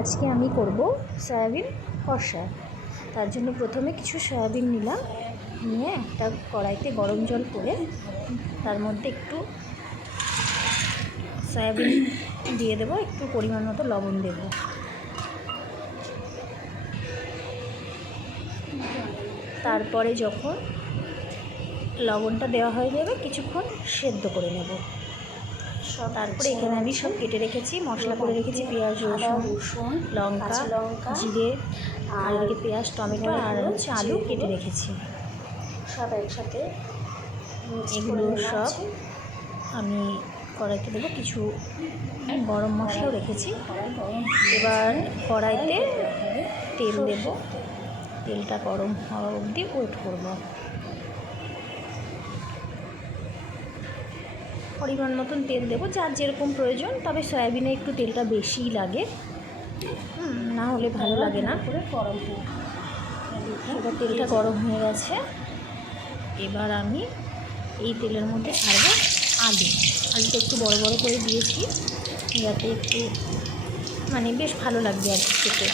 আজকে আমি করব সয়াবিন কষা। তার জন্য প্রথমে কিছু সয়াবিন নিলাম, নিয়ে একটা কড়াইতে গরম জল করে তার মধ্যে একটু সয়াবিন দিয়ে দেবো, একটু পরিমাণ মতো লবণ দেব। তারপরে যখন লবণটা দেওয়া হয়ে যাবে কিছুক্ষণ সেদ্ধ করে নেব। তারপরে এখানে আমি সব কেটে রেখেছি, মশলা করে রেখেছি, পেঁয়াজ, রসুন, লঙ্কা, জিরে, আর এদিকে পেঁয়াজ, টমেটো আর হচ্ছে আলু কেটে রেখেছি সব একসাথে। এগুলো সব আমি কড়াইতে দেবো। কিছু গরম মশলাও রেখেছি। এবার কড়াইতে তেল দেব, তেলটা গরম হওয়া অবধি ওয়েট করব। পরিমাণ মতন তেল দেবো, যার যেরকম প্রয়োজন, তবে সয়াবিনে একটু তেলটা বেশিই লাগে, না হলে ভালো লাগে না। এবার তেলটা গরম হয়ে গেছে, এবার আমি এই তেলের মধ্যে ছাড়বো আলুটা একটু বড় বড় করে দিয়েছি, যাতে একটু বেশ ভালো লাগবে আর কি খেতে।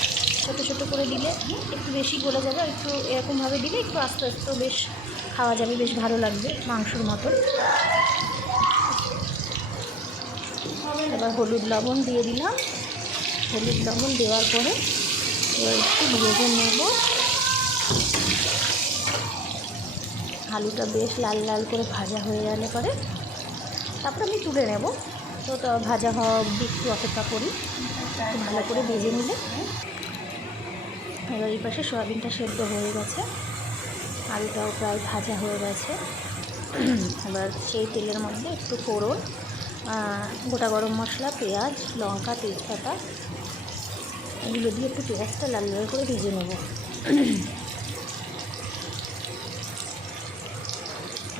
ছোটো ছোটো করে দিলে একটু বেশি গলে যাবে, আর একটু এরকমভাবে দিলে একটু আস্তে আস্তে বেশ খাওয়া যাবে, বেশ ভালো লাগবে মাংসর মতন। এবার হলুদ লবণ দিয়ে দিলাম। হলুদ লবণ দেওয়ার পরে এবার একটু ভেজে নেব। আলুটা বেশ লাল লাল করে ভাজা হয়ে গেলে পরে তারপর আমি তুলে নেব। তো ভাজা হওয়া অবধি একটু অপেক্ষা করি, একটু ভালো করে ভেজে নিলে। এবার এই পাশে সয়াবিনটা সেদ্ধ হয়ে গেছে, আলুটাও প্রায় ভাজা হয়ে গেছে। এবার সেই তেলের মধ্যে একটু ফোড়ন, গোটা গরম মশলা, পেঁয়াজ, লঙ্কা, তেজপাতা, এগুলো দিয়ে একটু পেঁয়াজটা লাল লাল করে ভেজে নেব।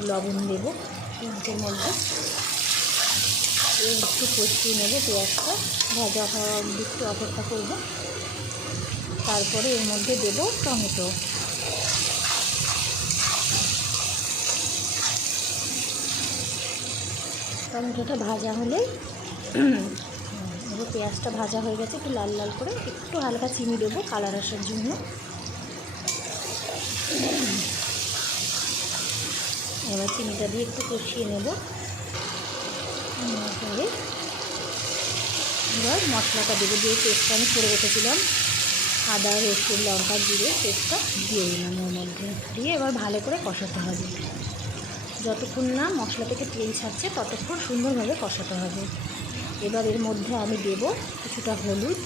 লবণ দেব পেঁয়াজের মধ্যে, একটু কষিয়ে নেব। পেঁয়াজটা ভাজা হওয়া অবধি একটু অপেক্ষা করব। তারপরে এর মধ্যে দেব টমেটো। টমেটোটা ভাজা হলে এবার পেঁয়াজটা ভাজা হয়ে গেছে, একটু লাল লাল করে একটু হালকা চিনি দেবো কালার আসার জন্য। এবার চিনিটা দিয়ে একটু কষিয়ে নেব। পরে এবার মশলাটা দেবো, যে পেস্টটা আমি করে রেখেছিলাম, আদা, রসুন, লঙ্কা, জিরে পেস্টটা দিয়ে দিলাম ওর মধ্যে। দিয়ে এবার ভালো করে কষাতে হবে, যতক্ষণ না মশলা থেকে তেল ছাড়ছে ততক্ষণ সুন্দরভাবে কষাতে হবে। এবার এর মধ্যে আমি দেব কিছুটা হলুদ।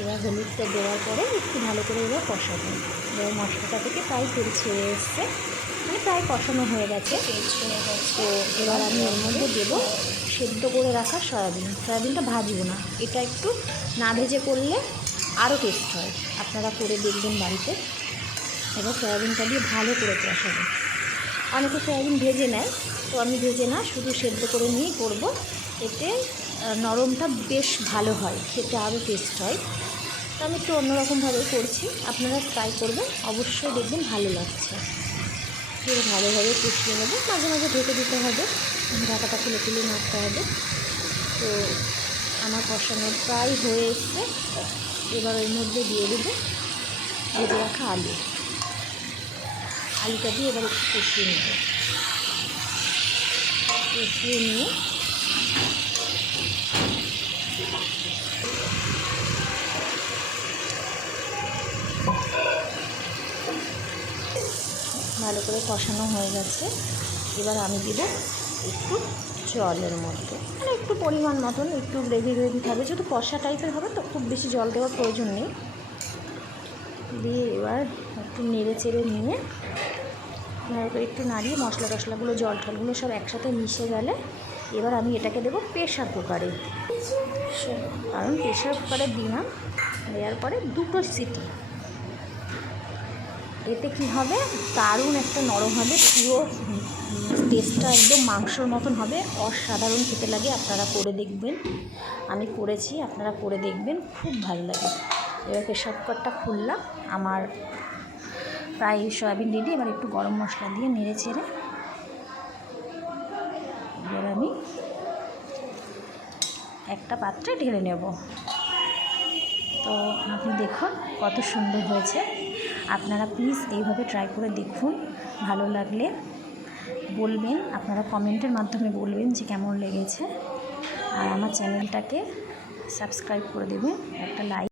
এবার হলুদটা দেওয়ার পরে একটু ভালো করে এবার কষাবো। এবার মশলাটা থেকে প্রায় তেল ছেড়ে এসছে, প্রায় কষানো হয়ে গেছে। তো এবার আমি এর মধ্যে দেবো সেদ্ধ করে রাখা সয়াবিনটা ভাজবো না, এটা একটু না ভেজে করলে আরও টেস্ট হয়, আপনারা করে দেখবেন বাড়িতে। এবার সয়াবিনটা দিয়ে ভালো করে কষাবো। অনেকে সয়াবিন ভেজে নেয়, তো আমি ভেজে না, শুধু সেদ্ধ করে নিয়েই করব। এতে নরমটা বেশ ভালো হয়, খেতে আরও টেস্ট হয়। তো আমি একটু অন্যরকমভাবে করছি, আপনারা ট্রাই করবেন, অবশ্যই দেখবেন ভালো লাগছে। দিয়ে ভালোভাবে কষিয়ে নেব, মাঝে মাঝে ঢেকে দিতে হবে, ঢাকাটা খুলে খুলে নাড়তে হবে। তো আমার কষানো প্রায় হয়ে এসছে। এবার ওর মধ্যে দিয়ে দেবো ভেজে রাখা আলুটা দিয়ে এবার একটু কষিয়ে নেব। কষিয়ে নিয়ে ভালো করে কষানো হয়ে গেছে। এবার আমি দেবো একটু জলের মধ্যে, একটু পরিমাণ মতন, একটু গ্রেভি থাকবে, যেহেতু কষা টাইপের হবে তো খুব বেশি জল দেওয়ার প্রয়োজন নেই। দিয়ে এবার একটু নেড়ে চেড়ে নিয়ে ভালো করে একটু নাড়িয়ে মশলা টশলাগুলো, জল টলগুলো সব একসাথে মিশে গেলে এবার আমি এটাকে দেবো প্রেশার কুকারে। কারণ প্রেশার কুকারে দিলাম, দেওয়ার পরে 2টো সিটি, এতে কী হবে, দারুণ একটা নরম হবে, পুরো টেস্টটা একদম মাংসর মতন হবে, অসাধারণ খেতে লাগে। আপনারা করে দেখবেন, আমি করেছি, আপনারা করে দেখবেন, খুব ভালো লাগে। এবার প্রেশার কুকারটা খুললাম, আমার প্রায় সয়াবিন রেডি। এবার একটু গরম মশলা দিয়ে নেড়ে চেড়ে এবার আমি একটা পাত্রে ঢেলে নেব। তো আপনি দেখুন কত সুন্দর হয়েছে। আপনারা প্লিজ এইভাবে ট্রাই করে দেখুন, ভালো লাগলে বলবেন, আপনারা কমেন্টের মাধ্যমে বলবেন যে কেমন লেগেছে। আর আমার চ্যানেলটাকে সাবস্ক্রাইব করে দেবেন, একটা লাইক